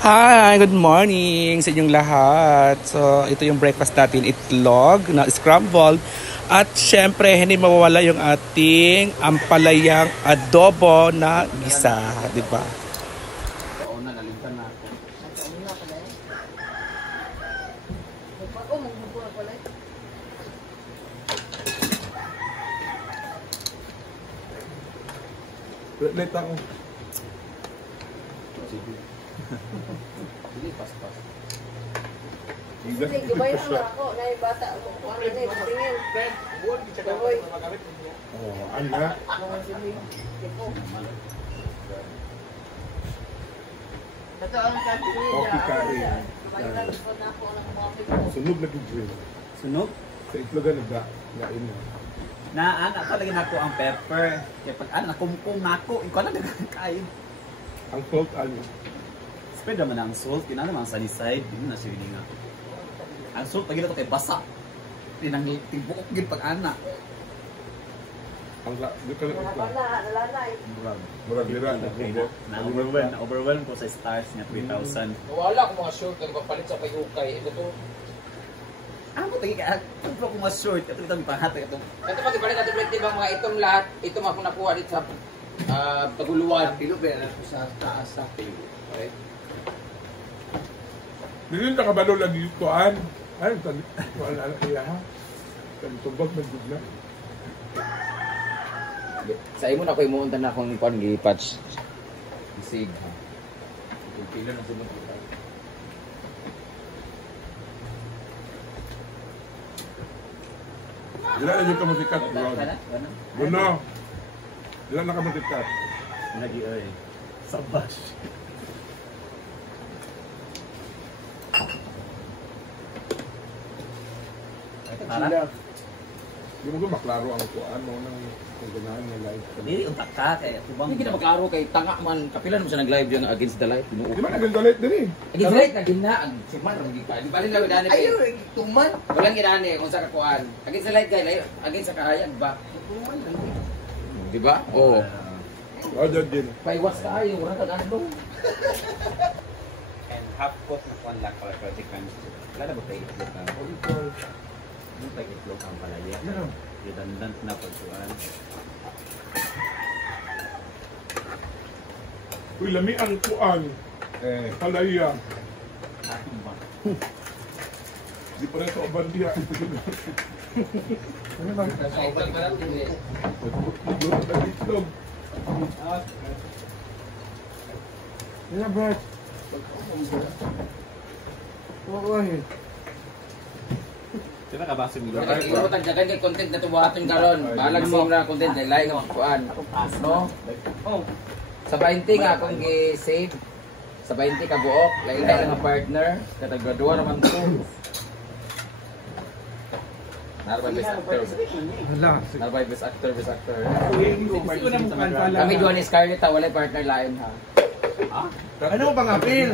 Hi! Good morning sa inyong lahat. So, ito yung breakfast natin. Itlog na scrambled. At syempre, hindi mawawala yung ating ampalayang adobo na gisa. Diba? Let ako. Hindi, pas-pas. Hindi, gabay lang ako. Naibata mo kung ano na yung tingin. Gabay. Oo, ano na? Totoo ang sabi ko yun. Okay, kain. Sunog na gudrin. Sunog? Sa itlogan nagdain na. Naan, talaga na ako ang pepper. Kaya pag nakumkum na ako, ikaw na nagkakain. Ang salt ano? Spread naman ang salt, kina naman sa side, yun na siya nga. Ang salt, pag ito kay basa. Tinangbuok yun pag-ana. Ang di ka na Nalanay. murag lira na kumbo. Na-overwhelm ko sa stars niya, 3,000. Wala akong mga short na magpapalit sa kayukay. Ito to. Ako tagi ka, ito ko mas short, ito itong pahatay ito. Ito pag ibalik natin break, diba mga itong lahat, ito mga kung nakuha dito sa paguluan. Pilo ba yan sa taas sa pilo. Okay. Dili na kabalo lagi yung kuan. Ay, tali. Kuan na iya ha. Tali tubag na good na. Sa imo na ko imuunta na akong kuan gi-patch. Isig ha. Itong pilo na sunod. Dila na yung kamatikat, bro. Buno. Dila na kamatikat. Lagi ay. Sabash. Para? Di mo ko maklaro ang kuan mo nang ganahan ng live. Dili untak ka kay tubang. Hindi kita maklaro kay tanga man. Kapilan mo siya nag-live yung against the light. Di ba nagagalit din eh? Against the light na ginaan. Si Man, hindi pa. Di ba rin lang dani. Ayaw, tuman. Walang ginani kung sa kakuan. Against the light guy, against sa kahayag ba? Tuman lang. Di ba? Oo. Oh, din. Paiwas tayo, wala kang andong. And half pot na kuan lang para project times 2. Wala ba tayo itlog ang yung pag-itlog ang palaya? Redundant na pagkuhan. Uy, lami ang kuan. Palaya. Akin ba? Di pa rin sa obandiya. Ano ba? Sa upan pa natin eh. Itlog na itlog. Yan, Bert. Sino ka ba sumilo? Ikaw tagdagan kay content na tuwaton karon. Balag mo na content dahil lain ang kuan. No? Oh. Sa 20 nga akong gi-save. Sa 20 ka buok, lain na nga partner. Katagradua naman ko. Narbay best actor. Hala. Narbay best actor, best actor. Sino na mo kan Kami duwa ni Scarlett ha, walay partner lain ha. Ano mo pang-apil?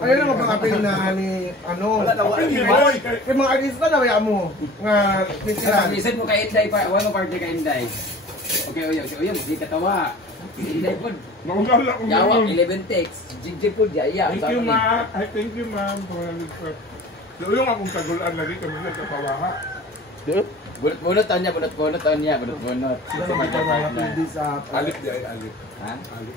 Ano mo pang-apil na ni ano? Kaya mga artista na wala mo. Nga Sa reason mo kay Inday pa, wala mo partner kay Inday. Okay, oyo, di katawa. Inday pod. Naungala ko. Yawa 11 takes. Jig pod ya. Thank you, ma. I thank you, ma'am. Yung akong tagulan lagi kami nagkapawaha. Bunot taon niya. Alit di ay alit. Ha? Alit.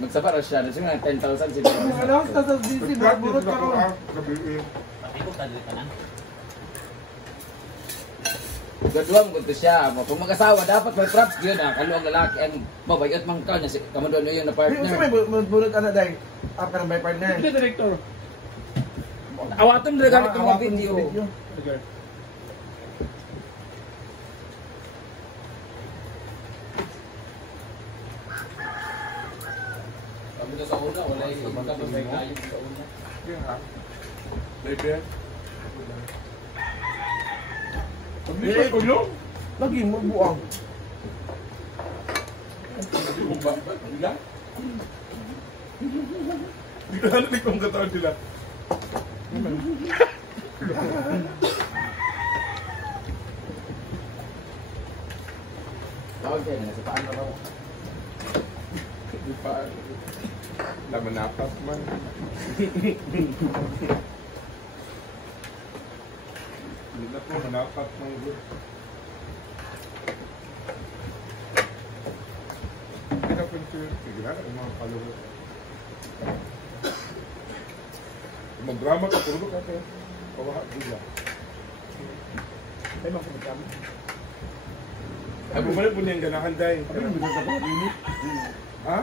Magsabar siya. Nasa nga 10,000 siguro. Ano sa DC burot ka ron. Gabi. Gaduang ko siya. Kung mag-asawa, dapat may props yun ha. Kaluang lalaki ang mabayot mang ka niya. Kamu doon yung na Sa may partner. burot ano dahil after may partner. Director. Awaton na gamit ng mga video. Kami na sa una, wala yung kababay tayo sa una. Baby. Pag-isip ko yun. Lagi mo buang. Hindi ka narinig kung katawan sila. Tawag kayo, nasa paano raw? Di pa. Laman napas man. Hindi na po, manapat man. Hindi na po sige na, yung mga kaluro. Mag-drama ka, puro ka kayo. Pawaha, gila. Ay, magkakama. Ay, bumalik po niyang ganahan dahil. Ay, magkakama. Ha?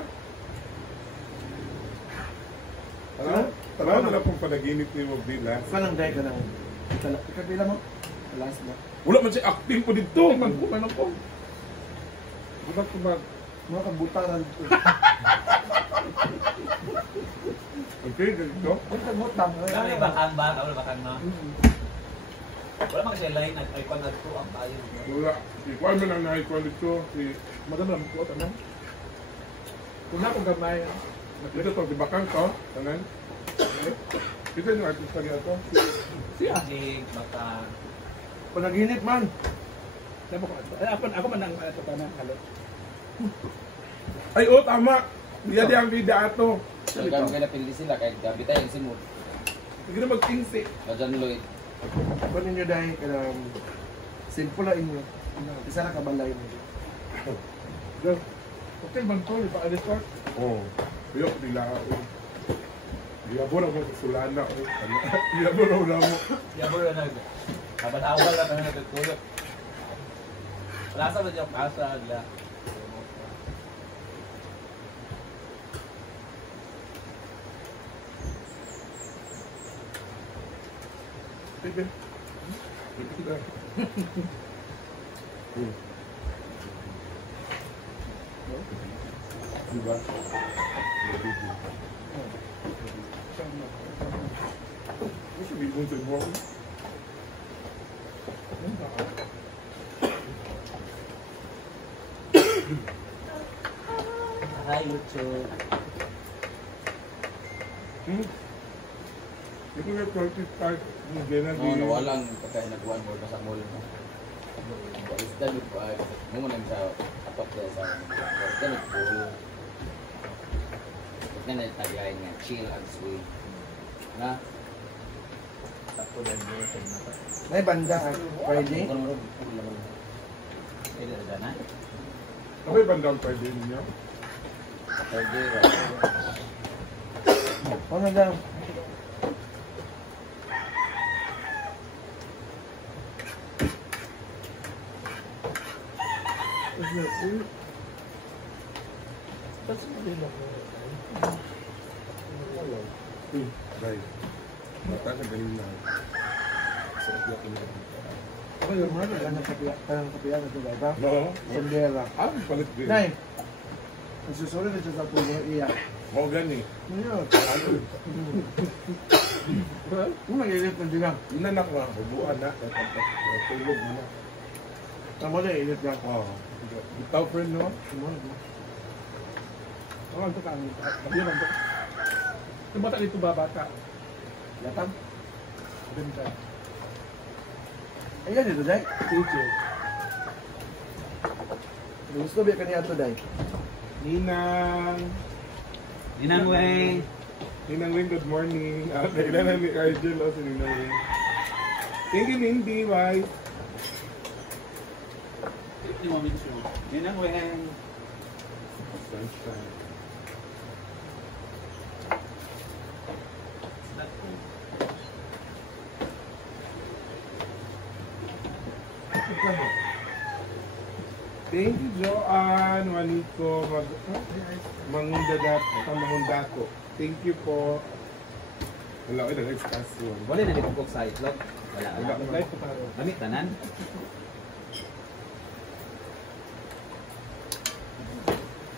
Tara na lang kung panaginip ni mo bila. Kanang dahil ka na. Ikabila mo. Alas mo. Wala man siya acting po dito. Ay, magkuman ako. Wala ko ba? Mga kabutaran dito. Okay, ganito. Ay, kabutang. Wala bakang ba? Wala bakang na. Wala mga siya line at icon at to ang tayo. Wala. Ikuan mo nang na-ikuan dito. Madam lang ko, tanan. Kung na akong gamay. Dito to, di bakang to. Tanan. Ito yung artista niya to. Siya. Jig, bakang. Panaginip man. Ako man ang tanan. Halo. Ay, oh, tama. Iya di ang bida ato. Kaya kaya napili sila kahit gabi tayo yung simod. Sige na mag-kingsi. Kajan Lloyd. Ako ninyo dahil kanang simple lang inyo. Isa na kabalay mo. Okay, man to. Ipaalis ko. Oo. Yok, bila ako. Iyabo na mo sa sulana. Iyabo na mo. Yabo na nag. Kabat-awal na kami nagtulog. Lasa ba yung kasa agla? Sige. Diba? Gusto bibong sa buwan. Hi, YouTube. Ito yung 35. Hindi na No, nawalang pagkain nagwan mo sa mall mo. Isda nyo pa, mo nang sa apat sa isda nyo po. Huwag na nalitagay nga, chill and sweet. Na? Tapo na niyo sa mata. May banda Friday. Pwede na na. Ako yung bandang pwede ninyo. Friday, Ano daw? Right. Mata sa galing na. Sa iyak ko na. Ako yung mga kanang kapiyan na ito ba? No? Sandera. Ah, palit din. Nay, ang susunod na siya sa puno iya. Oo, gani. Ano? Kung nag-ilit na din lang. Inanak na, hubuan na. Tulog mo na. Tama na, ilit lang. Oo. Bitaw friend, no? Ano ito ka? Yun ang ito. Yung bata dito ba, bata? Yatang? Ganda. Ayan dito, Day. Teacher. Gusto ba kaniya ito, Day? Ninang. Ninang Weng. Ninang Weng, good morning. Kailangan ni Argel o si Ninang Weng. Thank you, Lindy. Bye. Ninang Weng. Sunshine. Thank you, Joanne, Juanito, Mangundato. Thank you po. Wala ko nag-expaso. Wala na nagkukok sa itlog. Wala Wala na. ko Live ko tayo. Damit tanan.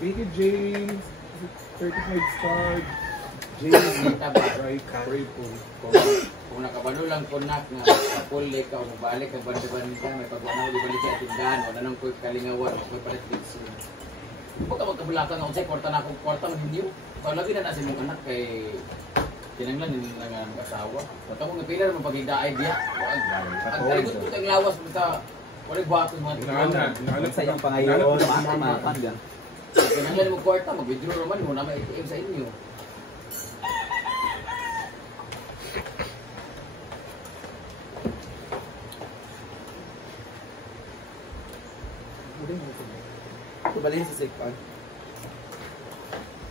Thank you, James. 35 star. James, pray po. kung nakabalo lang ko nak nga kapulay ka o mabalik ka bandaban ka may pagwanaw di balik ka tindahan o nanong ko kalingawan o ko palit dito. Huwag ka magkabulakan ako sa'yo, kwarta na akong kwarta mag-hindiw. Pag lagi na nasa mong anak kay tinanglan din lang ang asawa. At ako nga pila naman pag-igdaay diya. Ang talikot ko kang lawas basta wala buhato mga Inaanak Sa iyong pangayon, mama, panggang. tinanglan mo kwarta, mag-withdraw naman mo na may ATM sa inyo. balhin sa sikpan.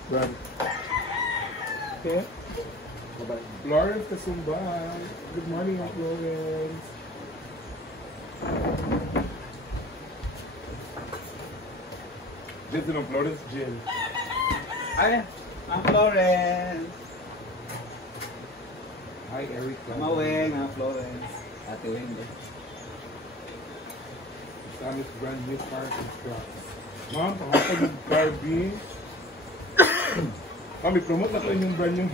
Brad. Okay. Mabalhin. Florence Kasumbay. Good morning, Florence. This is Florence Jill. Ay, ang Florence. Hi, Eric. Kamaweng, ang Florence. Ate Weng din. Samis brand new cars and trucks. Ma'am, pakapag yung Barbie. Ma'am, i-promote na ko yung brand new